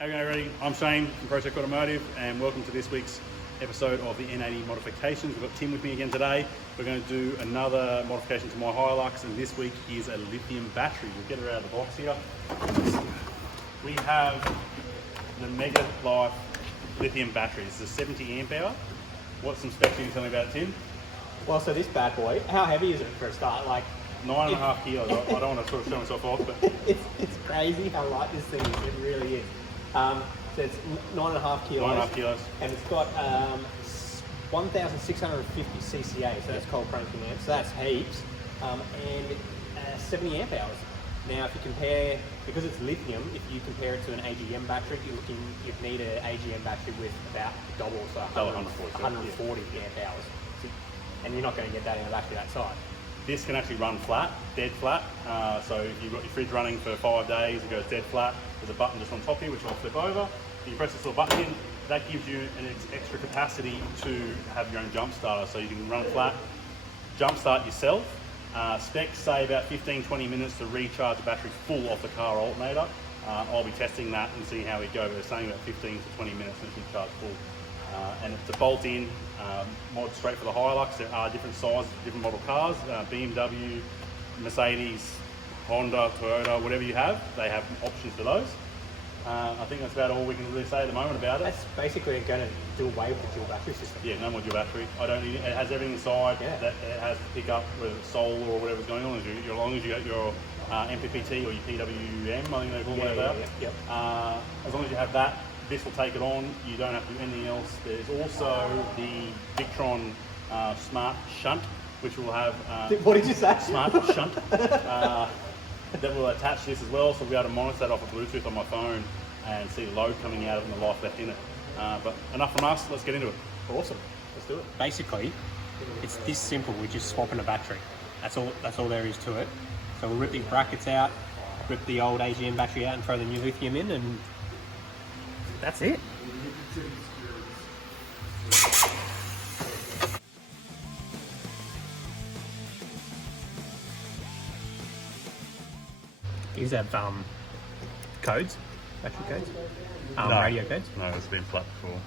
How are you everybody? I'm Shane from ProTech Automotive and welcome to this week's episode of the N80 modifications. We've got Tim with me again today. We're going to do another modification to my Hilux, and this week is a lithium battery. We'll get her out of the box here. We have the Megalife Lithium battery. This is a 70 amp hour. What's some specs you can tell me about it, Tim? Well, so this bad boy, how heavy is it for a start? Like 9.5 kilos. I don't want to sort of show myself off, but it's crazy how light this thing is. It really is. So it's 9.5 kilos. 9.5 kilos. And it's got 1,650 CCA, so that's cold cranking amps. So that's heaps. And 70 amp hours. Now, if you compare, because it's lithium, if you compare it to an AGM battery, you'd need an AGM battery with about double, so 140 amp hours. And you're not going to get that in a battery that size. This can actually run flat, dead flat. So if you've got your fridge running for 5 days, it goes dead flat. There's a button just on top here, which I'll flip over. You press this little button in, that gives you an extra capacity to have your own jump starter. So you can run flat, jump start yourself. Specs say about 15-20 minutes to recharge the battery full off the car alternator. I'll be testing that and see how we go. They're saying about 15 to 20 minutes and it can charge full. And it's a bolt-in mod straight for the Hilux. There are different sizes, different model cars, BMW, Mercedes, Honda, Toyota, whatever you have, they have options for those. I think that's about all we can really say at the moment about it. That's basically going to do away with the dual battery system. Yeah, no more dual battery. I don't need it. It has everything inside. Yeah. That it has to pick up whether it's solar or whatever's going on. As long as you got your MPPT or your PWM, I think they call it that. Yep. As long as you have that, this will take it on. You don't have to do anything else. There's also the Victron Smart Shunt, which will have what did you say? Smart Shunt that will attach this as well, so we'll be able to monitor that off of Bluetooth on my phone and see the load coming out of it and the life left in it. But enough from us. Let's get into it. Awesome. Let's do it. Basically, it's this simple. We're just swapping a battery. That's all there is to it. So we'll rip these brackets out, rip the old AGM battery out, and throw the new lithium in, and that's it. These have codes, battery codes, No. radio codes. No, it's been flat before.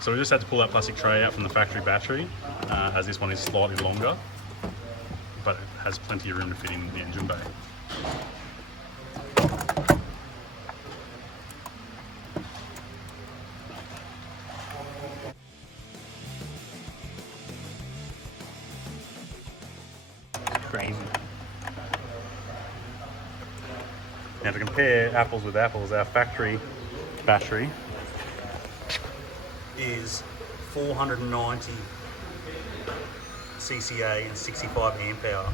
So we just had to pull that plastic tray out from the factory battery, as this one is slightly longer, but it has plenty of room to fit in the engine bay. Crazy. Now to compare apples with apples, our factory battery is 490 CCA and 65 amp hour.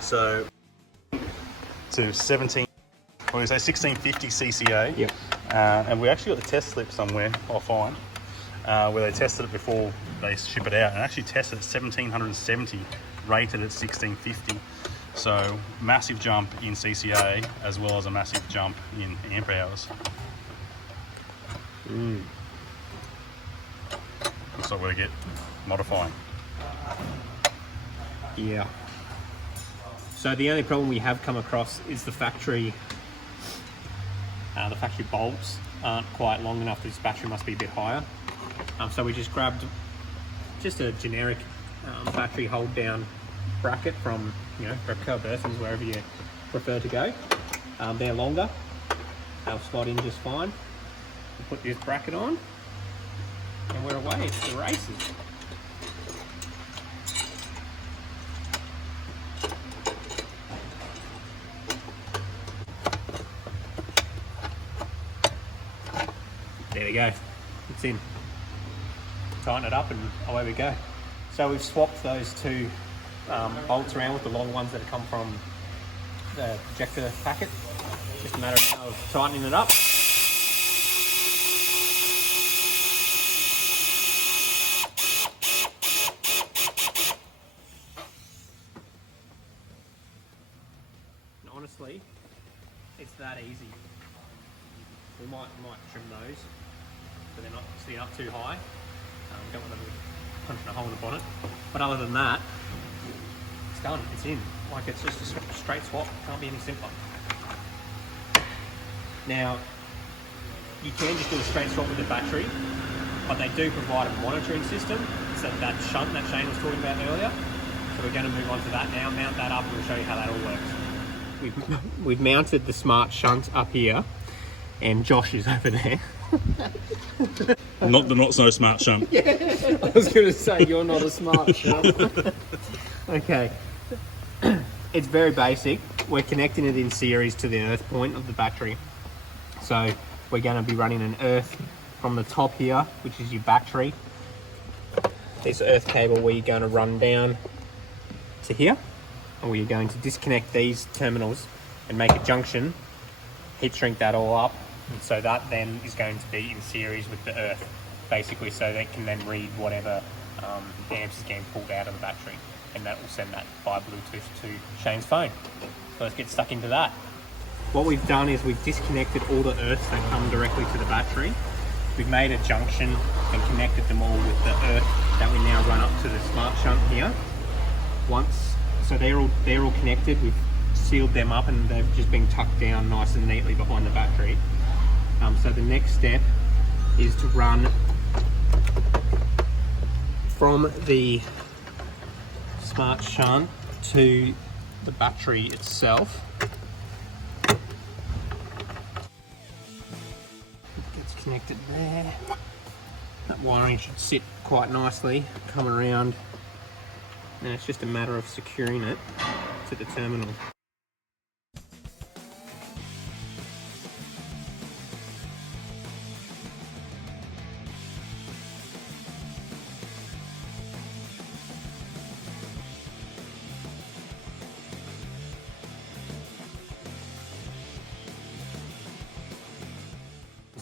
So to 1650 CCA. Yep. And we actually got the test slip somewhere, I'll find, where they tested it before they ship it out, and actually tested at 1770, rated at 1650. So massive jump in CCA as well as a massive jump in amp hours. Looks like we're gonna get modifying. Yeah. So the only problem we have come across is the factory bolts aren't quite long enough. This battery must be a bit higher. So we just grabbed just a generic battery hold down bracket from Repco, Berthens, wherever you prefer to go. They're longer. They'll slot in just fine. We'll put this bracket on and we're away. It's the races. There we go. It's in. Tighten it up and away we go. So we've swapped those two bolts around with the long ones that have come from the projector packet. Just a matter of tightening it up. honestly, it's that easy. We might trim those so they're not too high. Don't want them punching a hole in the bonnet. But other than that, it's done. It's in. Like, it's just a straight swap. Can't be any simpler. Now, you can just do a straight swap with the battery, but they do provide a monitoring system. So that shunt that Shane was talking about earlier. So we're going to move on to that now. Mount that up and we'll show you how that all works. We've mounted the smart shunt up here, and Josh is over there. Not the not so smart shunt. I was going to say, you're not a smart shunt. Okay. It's very basic. We're connecting it in series to the earth point of the battery. So we're going to be running an earth from the top here, which is your battery. This earth cable we're going to run down to here, and we're going to disconnect these terminals and make a junction, heat shrink that all up, and so that then is going to be in series with the earth, basically, so they can then read whatever amps is getting pulled out of the battery, and that will send that by Bluetooth to Shane's phone. So let's get stuck into that. What we've done is we've disconnected all the earths that come directly to the battery. We've made a junction and connected them all with the earth that we now run up to the smart shunt here. So they're all connected. We've sealed them up and they've just been tucked down nice and neatly behind the battery. So the next step is to run from the smart shunt to the battery itself. Gets connected there. That wiring should sit quite nicely, come around, and it's just a matter of securing it to the terminal.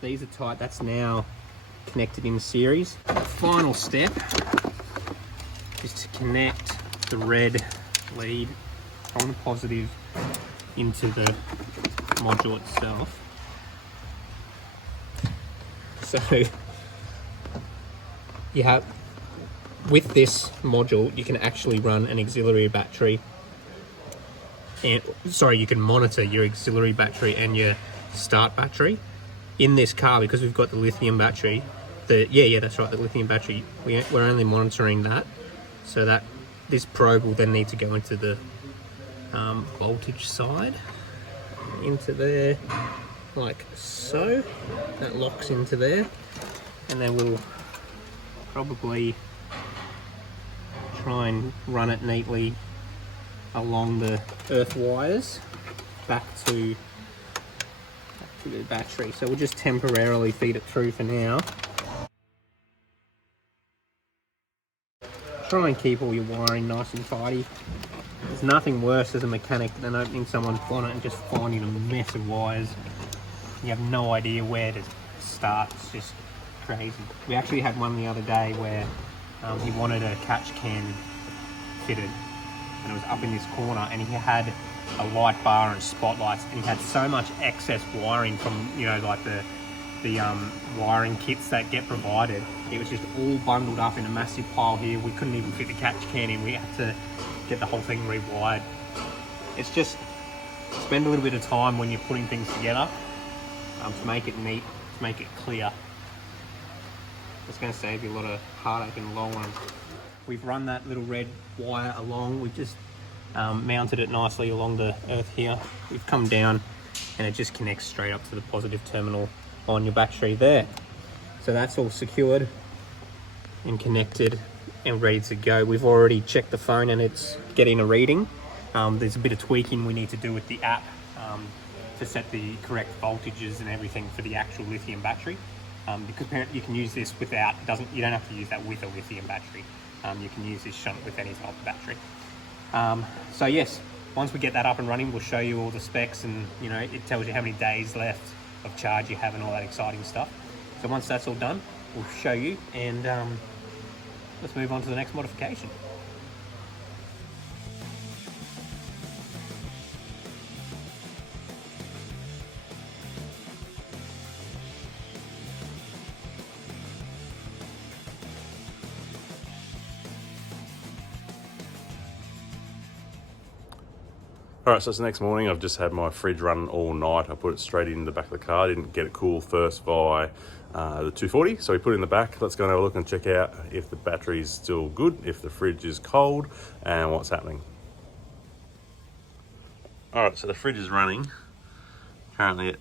These are tight, that's now connected in series. The final step is to connect the red lead from the positive into the module itself. So you have, with this module, you can actually run an auxiliary battery, and you can monitor your auxiliary battery and your start battery in this car, because we've got the lithium battery. The lithium battery. We're only monitoring that, so that this probe will then need to go into the voltage side, into there, like so. That locks into there, and then we'll probably try and run it neatly along the earth wires back to the battery. So we'll just temporarily feed it through for now. Try and keep all your wiring nice and tidy. There's nothing worse as a mechanic than opening someone's bonnet and just finding a mess of wires. You have no idea where to start. It's just crazy. We actually had one the other day where he wanted a catch can fitted, and it was up in this corner, and he had a light bar and spotlights, and he had so much excess wiring from, you know, like the wiring kits that get provided. It was just all bundled up in a massive pile here. We couldn't even fit the catch can in. We had to get the whole thing rewired. It's just, spend a little bit of time when you're putting things together to make it neat, to make it clear. It's going to save you a lot of heartache in the long run. We've run that little red wire along. We've just mounted it nicely along the earth here. We've come down and it just connects straight up to the positive terminal on your battery there. So that's all secured and connected and ready to go. We've already checked the phone and it's getting a reading. There's a bit of tweaking we need to do with the app to set the correct voltages and everything for the actual lithium battery. Because you can use this without, you don't have to use that with a lithium battery. You can use this shunt with any type of battery. So yes, once we get that up and running, we'll show you all the specs, and you know, it tells you how many days left of charge you have and all that exciting stuff. So once that's all done, we'll show you, and let's move on to the next modification. All right, so it's the next morning. I've just had my fridge running all night. I put it straight in the back of the car. Didn't get it cool first by the 240, so we put it in the back. Let's go and have a look and check out if the battery's still good, if the fridge is cold, and what's happening. All right, so the fridge is running currently at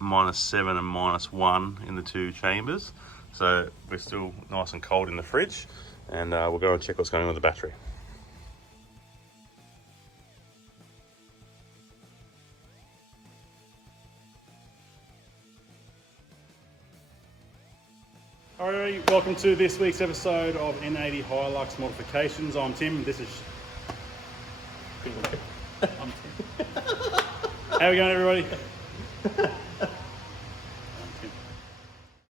-7 and -1 in the two chambers. So we're still nice and cold in the fridge, and we'll go and check what's going on with the battery. Alright, welcome to this week's episode of N80 Hilux Modifications. I'm Tim, this is... I'm Tim. How are we going, everybody?